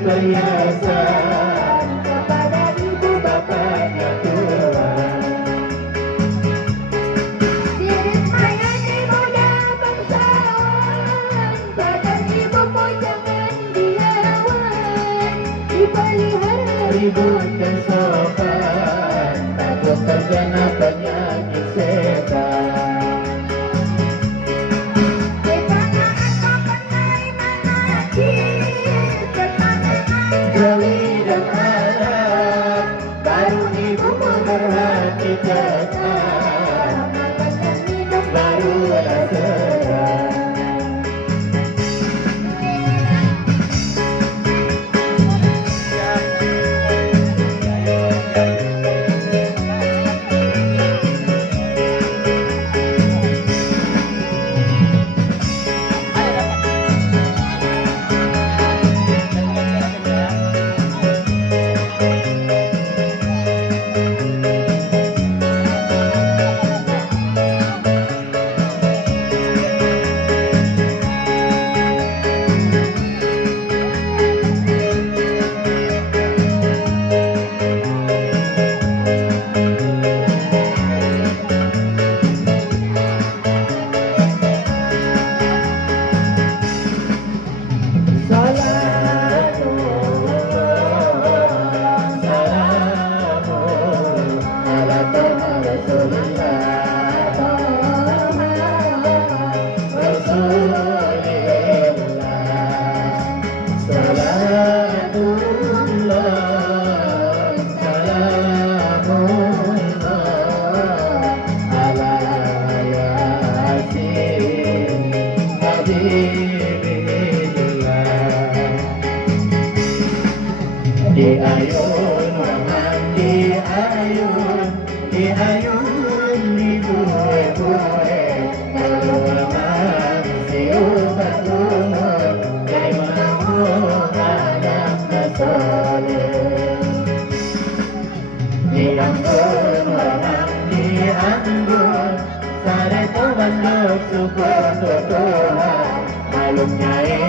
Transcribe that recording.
perhiasan kepada ibu bapaknya Tuhan. Irit melayani muda bangsawan, badan ibumu jangan dilawan, dipelihara ribut dan sopan, takut terkena penyakit setan. Jali dan harap baru ibumu berhati tetap, baru rasa. Di ayun waman di ayun di buwe-buwe kalau waman si ubat umur kay mau anak nasole. Di anggun waman di anggun sare to bandok syukur Tuhan malum nyae